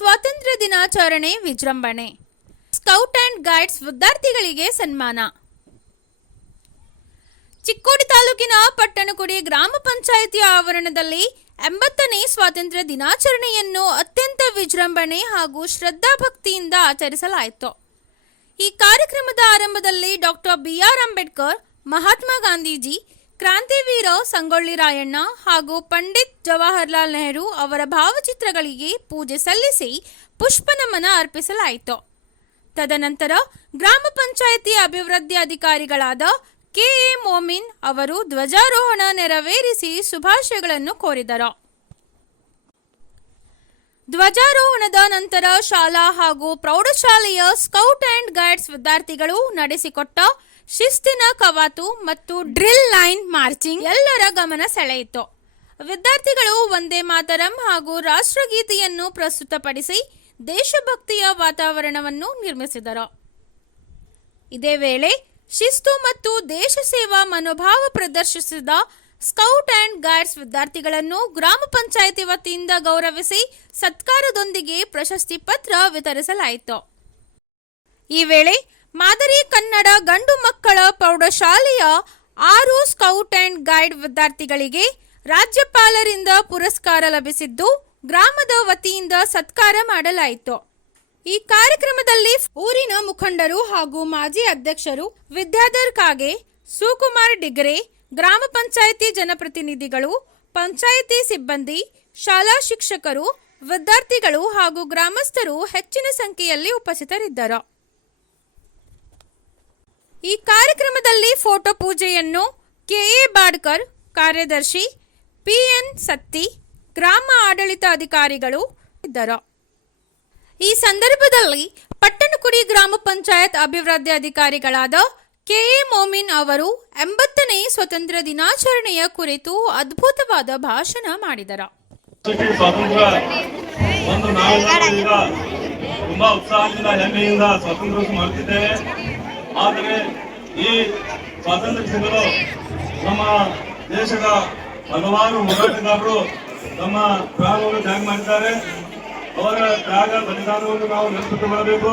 ಸ್ವಾತಂತ್ರ್ಯ ದಿನಾಚರಣೆ ವಿಜೃಂಭಣೆ. Scout and guides ವಿದ್ಯಾರ್ಥಿಗಳಿಗೆ ಸನ್ಮಾನ. ಚಿಕ್ಕೋಡಿ ತಾಲೂಕಿನ ಪಟ್ಟಣಕುಡಿ ಗ್ರಾಮ ಪಂಚಾಯಿತಿಯ ಆವರಣದಲ್ಲಿ 80ನೇ ಸ್ವಾತಂತ್ರ್ಯ ದಿನಾಚರಣೆಯನ್ನು ಅತ್ಯಂತ ವಿಜೃಂಭಣೆ ಹಾಗೂ ಶ್ರದ್ಧಾಭಕ್ತಿಯಿಂದ ಆಚರಿಸಲಾಯಿತು. ಈ ಕಾರ್ಯಕ್ರಮದ ಆರಂಭದಲ್ಲಿ ಡಾಕ್ಟರ್ ಬಿ.ಆರ್. ಅಂಬೇಡ್ಕರ್, ಮಹಾತ್ಮ ಗಾಂಧೀಜಿ, ಕ್ರಾಂತಿವೀರ ಸಂಗೊಳ್ಳಿ ರಾಯಣ್ಣ ಹಾಗೂ ಪಂಡಿತ್ ಜವಾಹರ್ಲಾಲ್ ನೆಹರು ಅವರ ಭಾವಚಿತ್ರಗಳಿಗೆ ಪೂಜೆ ಸಲ್ಲಿಸಿ ಪುಷ್ಪನಮನ ಅರ್ಪಿಸಲಾಯಿತು. ತದನಂತರ ಗ್ರಾಮ ಪಂಚಾಯಿತಿ ಅಭಿವೃದ್ಧಿ ಅಧಿಕಾರಿಗಳಾದ ಕೆ.ಎ. ಮೋಮಿನ್ ಅವರು ಧ್ವಜಾರೋಹಣ ನೆರವೇರಿಸಿ ಶುಭಾಶಯಗಳನ್ನು ಕೋರಿದರು. ಧ್ವಜಾರೋಹಣದ ನಂತರ ಶಾಲಾ ಹಾಗೂ ಪ್ರೌಢಶಾಲೆಯ ಸ್ಕೌಟ್ ಅಂಡ್ ಗೈಡ್ಸ್ ವಿದ್ಯಾರ್ಥಿಗಳು ನಡೆಸಿಕೊಟ್ಟ ಶಿಸ್ತಿನ ಕವಾತು ಮತ್ತು ಡ್ರಿಲ್ ಲೈನ್ ಮಾರ್ಚಿಂಗ್ ಎಲ್ಲರ ಗಮನ ಸೆಳೆಯಿತು. ವಿದ್ಯಾರ್ಥಿಗಳು ವಂದೇ ಮಾತರಂ ಹಾಗೂ ರಾಷ್ಟ್ರಗೀತೆಯನ್ನು ಪ್ರಸ್ತುತಪಡಿಸಿ ದೇಶಭಕ್ತಿಯ ವಾತಾವರಣವನ್ನು ನಿರ್ಮಿಸಿದರು. ಇದೇ ವೇಳೆ ಶಿಸ್ತು ಮತ್ತು ದೇಶ ಸೇವಾ ಮನೋಭಾವ ಪ್ರದರ್ಶಿಸಿದ ಸ್ಕೌಟ್ ಅಂಡ್ ಗೈಡ್ಸ್ ವಿದ್ಯಾರ್ಥಿಗಳನ್ನು ಗ್ರಾಮ ಪಂಚಾಯಿತಿ ವತಿಯಿಂದ ಗೌರವಿಸಿ ಸತ್ಕಾರದೊಂದಿಗೆ ಪ್ರಶಸ್ತಿ ಪತ್ರ ವಿತರಿಸಲಾಯಿತು. ಈ ವೇಳೆ ಮಾದರಿ ಕನ್ನಡ ಗಂಡು ಮಕ್ಕಳ ಪ್ರೌಢಶಾಲೆಯ 6 ಸ್ಕೌಟ್ ಅಂಡ್ ಗೈಡ್ ವಿದ್ಯಾರ್ಥಿಗಳಿಗೆ ರಾಜ್ಯಪಾಲರಿಂದ ಪುರಸ್ಕಾರ ಲಭಿಸಿದ್ದು ಗ್ರಾಮದ ವತಿಯಿಂದ ಸತ್ಕಾರ ಮಾಡಲಾಯಿತು. ಈ ಕಾರ್ಯಕ್ರಮದಲ್ಲಿ ಊರಿನ ಮುಖಂಡರು ಹಾಗೂ ಮಾಜಿ ಅಧ್ಯಕ್ಷರು ವಿದ್ಯಾಧರ್ ಕಾಗೆ, ಸುಕುಮಾರ್ ಡಿಗ್ರೆ, ಗ್ರಾಮ ಪಂಚಾಯಿತಿ ಜನಪ್ರತಿನಿಧಿಗಳು, ಪಂಚಾಯಿತಿ ಸಿಬ್ಬಂದಿ, ಶಾಲಾ ಶಿಕ್ಷಕರು, ವಿದ್ಯಾರ್ಥಿಗಳು ಹಾಗೂ ಗ್ರಾಮಸ್ಥರು ಹೆಚ್ಚಿನ ಸಂಖ್ಯೆಯಲ್ಲಿ ಉಪಸ್ಥಿತರಿದ್ದರು. ಈ ಕಾರ್ಯಕ್ರಮದಲ್ಲಿ ಫೋಟೋ ಪೂಜೆಯನ್ನು ಕೆ.ಎ. ಬಾಡ್ಕರ್, ಕಾರ್ಯದರ್ಶಿ, ಪಿ.ಎನ್. ಸತ್ತಿ, ಗ್ರಾಮ ಆಡಳಿತ ಅಧಿಕಾರಿಗಳು ಇದ್ದರು. ಈ ಸಂದರ್ಭದಲ್ಲಿ ಪಟ್ಟಣಕುಡಿ ಗ್ರಾಮ ಪಂಚಾಯತ್ ಅಭಿವೃದ್ಧಿ ಅಧಿಕಾರಿಗಳಾದ ಕೆ.ಎ. ಮೋಮಿನ್ ಅವರು 80ನೇ ಸ್ವಾತಂತ್ರ್ಯ ದಿನಾಚರಣೆಯ ಕುರಿತು ಅದ್ಭುತವಾದ ಭಾಷಣ ಮಾಡಿದರು. ತುಂಬಾ ಉತ್ಸಾಹದಿಂದ ಹೆಮ್ಮೆಯಿಂದ ಸ್ವಾತಂತ್ರ್ಯ ಮಾಡುತ್ತಿದ್ದೇವೆ. ಆದರೆ ಈ ಸ್ವಾತಂತ್ರ್ಯ ಸಿಗಲು ನಮ್ಮ ದೇಶದ ಹಲವಾರು ಹೋರಾಟಗಾರರು ತಮ್ಮ ಪ್ರಾಣವನ್ನು ತ್ಯಾಗ ಮಾಡಿದ್ದಾರೆ. ಅವರ ತ್ಯಾಗ ಬಲಿದಾನವನ್ನು ನಾವು ನೆನಪಿಟ್ಟುಕೊಳ್ಳಬೇಕು.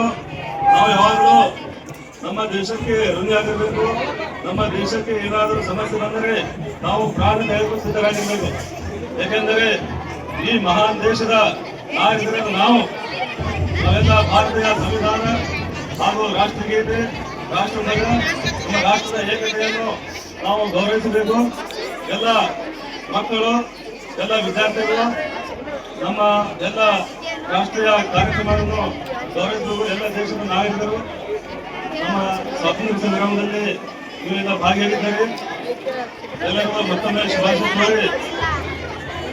ನಾವು ಯಾವಾಗಲೂ ನಮ್ಮ ದೇಶಕ್ಕೆ ಋಣಿಯಾಗಿರಬೇಕು. ನಮ್ಮ ದೇಶಕ್ಕೆ ಏನಾದರೂ ಸಮಸ್ಯೆ ಬಂದರೆ ನಾವು ಪ್ರಾಣ ತ್ಯಾಗಕ್ಕೂ ಸಿದ್ಧರಾಗಿರಬೇಕು. ಏಕೆಂದರೆ ಈ ಮಹಾನ್ ದೇಶದ ನಾಯಕರನ್ನು ನಾವೆಲ್ಲ ಭಾರತೀಯ ಸಂವಿಧಾನ ಹಾಗೂ ರಾಷ್ಟ್ರಗೀತೆ, ರಾಷ್ಟ್ರಧ್ವಜ, ನಮ್ಮ ರಾಷ್ಟ್ರದ ಏಕತೆಯನ್ನು ನಾವು ಗೌರವಿಸಬೇಕು. ಎಲ್ಲ ಮಕ್ಕಳು, ಎಲ್ಲ ವಿದ್ಯಾರ್ಥಿಗಳು ನಮ್ಮ ಎಲ್ಲ ರಾಷ್ಟ್ರೀಯ ಕಾರ್ಯಕ್ರಮವನ್ನು ಗೌರವಿಸಬೇಕು. ಎಲ್ಲ ದೇಶದ ನಾಗರಿಕರು ನಮ್ಮ ಸ್ವಾತಂತ್ರ್ಯ ಸಂಗ್ರಾಮದಲ್ಲಿ ನೀವೆಲ್ಲ ಭಾಗಿಯಾಗಿದ್ದಾರೆ. ಎಲ್ಲರಿಗೂ ಮತ್ತೊಮ್ಮೆ ಶುಭಾಶಯ ಕೋರಿ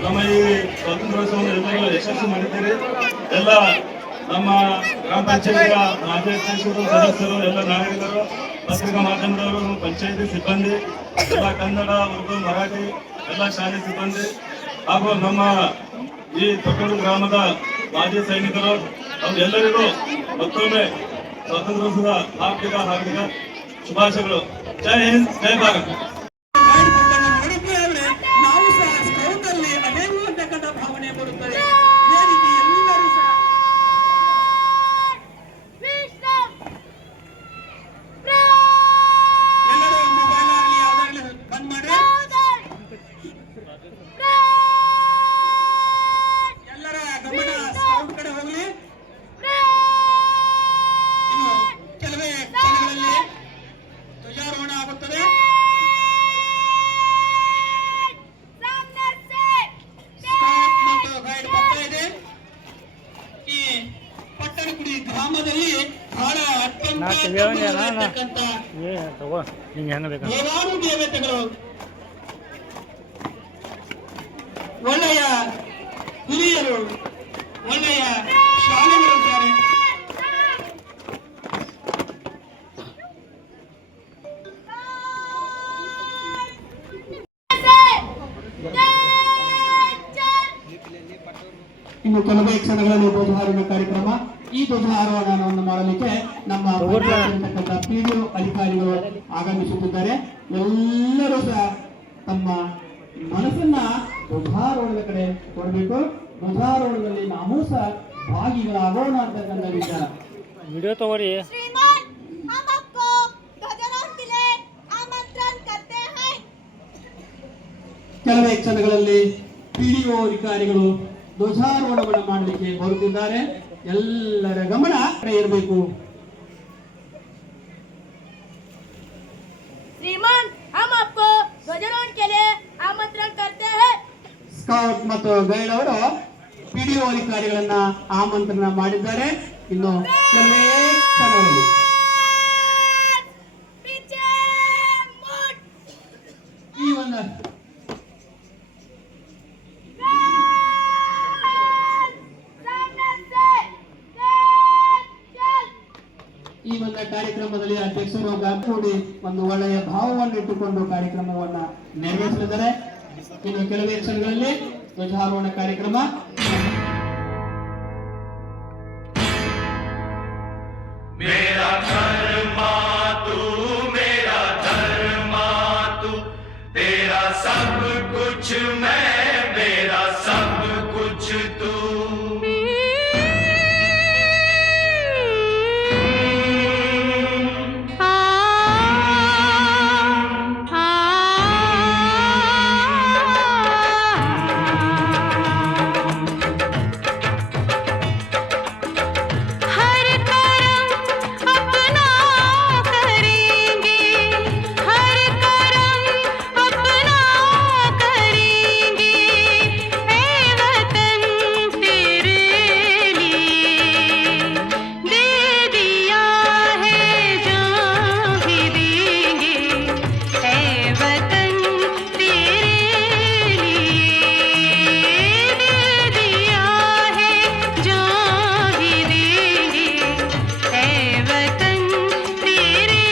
ನಮ್ಮ ಈ ಸ್ವಾತಂತ್ರ್ಯೋತ್ಸವವನ್ನು ಎಲ್ಲರೂ ಯಶಸ್ವಿ ಮಾಡಿದ್ದೀರಿ. ಎಲ್ಲ ನಮ್ಮ ಗ್ರಾಮ ಪಂಚಾಯತಿಯ ಮಾಜಿ ಅಧ್ಯಕ್ಷರು, ಸದಸ್ಯರು, ಎಲ್ಲ ನಾಗರಿಕರು, ಪತ್ರಿಕಾ ಮಾಧ್ಯಮದವರು, ಪಂಚಾಯತಿ ಸಿಬ್ಬಂದಿ, ಎಲ್ಲ ಕನ್ನಡ, ಉರ್ದು, ಮರಾಠಿ ಎಲ್ಲ ಶಾಲೆ ಸಿಬ್ಬಂದಿ ಹಾಗೂ ನಮ್ಮ ಈ ತೊಟ್ಟೂರು ಗ್ರಾಮದ ಮಾಜಿ ಸೈನಿಕರು ಎಲ್ಲರಿಗೂ ಮತ್ತೊಮ್ಮೆ ಸ್ವಾತಂತ್ರ್ಯೋತ್ಸವದ ಹಾರ್ದಿಕ ಶುಭಾಶಯಗಳು. ಜೈ ಹಿಂದ್, ಜೈ ಭಾರತ್. ನಾವು ಸಹ ಸ್ಕೌಟ್ ಅಲ್ಲಿ ಅನೇಕ ಅಂತಕ್ಕಂಥ ಭಾವನೆ ಬರುತ್ತದೆ. ಗ್ರಾಮದಲ್ಲಿ ಬಹಳ ಅತ್ಯಂತ ನೂರಾರು ದೇವತೆಗಳು, ಒಳ್ಳೆಯ ಹಿರಿಯರು, ಒಳ್ಳೆಯ ಶಾಲೆಗಳಿದ್ದಾರೆ. ಇನ್ನು ಕೆಲವೇ ಕ್ಷಣಗಳಲ್ಲಿ ಧ್ವಜಾರೋಹಣ ಕಾರ್ಯಕ್ರಮ. ಈ ಧ್ವಜಾರೋಹಣವನ್ನು ಮಾಡಲಿಕ್ಕೆ ನಮ್ಮ ಪಿಡಿಒ ಅಧಿಕಾರಿಗಳು ಆಗಮಿಸುತ್ತಿದ್ದಾರೆ. ಎಲ್ಲರೂ ಸಹ ತಮ್ಮ ಮನಸ್ಸನ್ನ ಧ್ವಜಾರೋಹಣದ ಕಡೆ ಕೊಡಬೇಕು. ಧ್ವಜಾರೋಹಣದಲ್ಲಿ ನಾವು ಸಹ ಭಾಗಿಗಳಾಗೋಣ ಅಂತಕ್ಕಂಥ ವಿಚಾರ. ವಿಡಿಯೋ ತಗೋರಿ. श्रीमान, हम आपको ध्वजारोहण के लिए आमंत्रण करते हैं. ಕೆಲವೇ ಕ್ಷಣಗಳಲ್ಲಿ ಪಿಡಿಒ ಅಧಿಕಾರಿಗಳು ಧ್ವಜಾರೋಹಣವನ್ನು ಮಾಡಲಿಕ್ಕೆ ಬರುತ್ತಿದ್ದಾರೆ. ಎಲ್ಲರ ಗಮನ ಇರಬೇಕು. श्रीमान, हम आपको ध्वजारोहण के लिए आमंत्रण करते हैं. ಸ್ಕೌಟ್ ಮತ್ತು ಗೈಡ್ ಅವರು ಪಿಡಿಒ ಅಧಿಕಾರಿಗಳನ್ನ ಆಮಂತ್ರಣ ಮಾಡಿದ್ದಾರೆ. ಇನ್ನು ಕೆಲವೇ ಕ್ಷಣಗಳಲ್ಲಿ पीछे मुड़. ಈ ಒಂದು सामने से चल. ಈ ಒಂದು ಕಾರ್ಯಕ್ರಮದಲ್ಲಿ ಅಧ್ಯಕ್ಷರು ಕೂಡಿ ಒಂದು ಒಳ್ಳೆಯ ಭಾವವನ್ನು ಇಟ್ಟುಕೊಂಡು ಕಾರ್ಯಕ್ರಮವನ್ನ ನೆರವೇರಿಸಲಿದ್ದಾರೆ. ಇನ್ನು ಕೆಲವೇ ಕ್ಷಣಗಳಲ್ಲಿ ಧ್ವಜಾರೋಹಣ ಕಾರ್ಯಕ್ರಮ. मेरा धर्मा तू, मेरा धर्मा तू, तेरा सब कुछ मैं, मेरा सब कुछ तू. हर करम अपना करेंगे, हर करम अपना करेंगे. ऐ वतन तेरे लिए दे दिया है जान भी देंगे. ऐ वतन तेरे लिए दे दिया है जान भी देंगे. ऐ वतन तेरे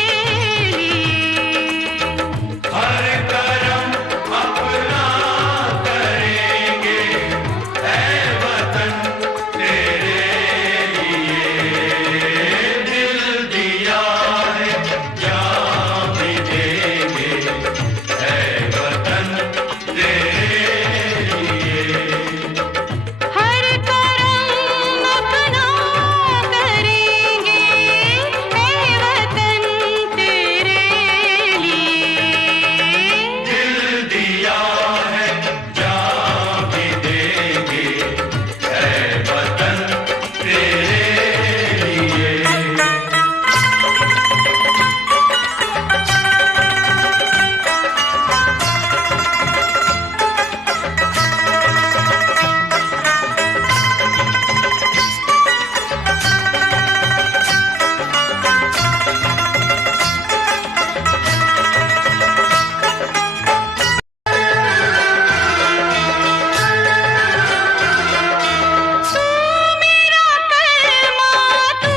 लिए. हर करम अपना करेंगे, ऐ वतन तेरे लिए दिल दिया है जान भी देंगे. ऐ वतन तेरे लिए. हर करम अपना करेंगे, ऐ वतन तेरे लिए. दिल दिया है जान भी देंगे. ऐ वतन तेरे लिए. तू मेरा कलमा, तू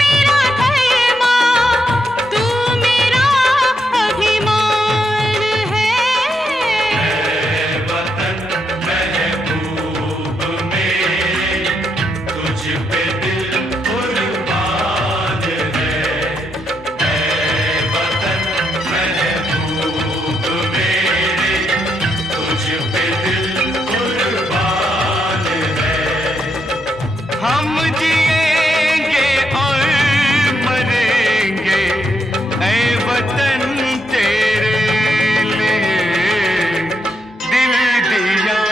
मेरा धर्मा, तू मेरा अभिमान है. वतन महबूब मेरे, तुझ पे दिल कुर्बान है. ऐ वतन महबूब मेरे, तुझ पे दिल कुर्बान है. हम जिएंगे और मरेंगे, ऐ वतन तेरे लिए. दिल दिया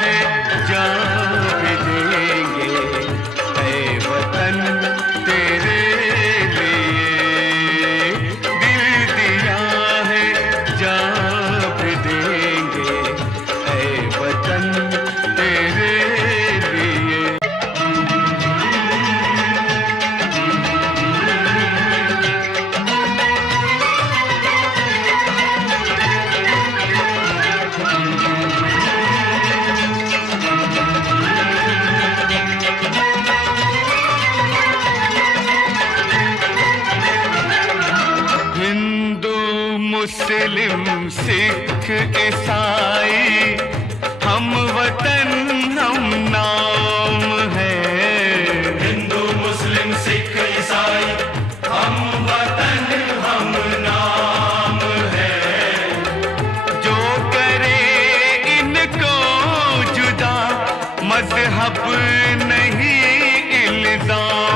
है जान भी देंगे. ऐ वतन तेरे लिए. दिल दिया है जान भी देंगे. ऐ वतन तेरे लिए. हिंदू मुस्लिम सिख ईसाई, हम वतन हम नाम है. हिंदू मुस्लिम सिख ईसाई, हम वतन हम नाम है. जो करे इनको जुदा मजहब नहीं बलिदान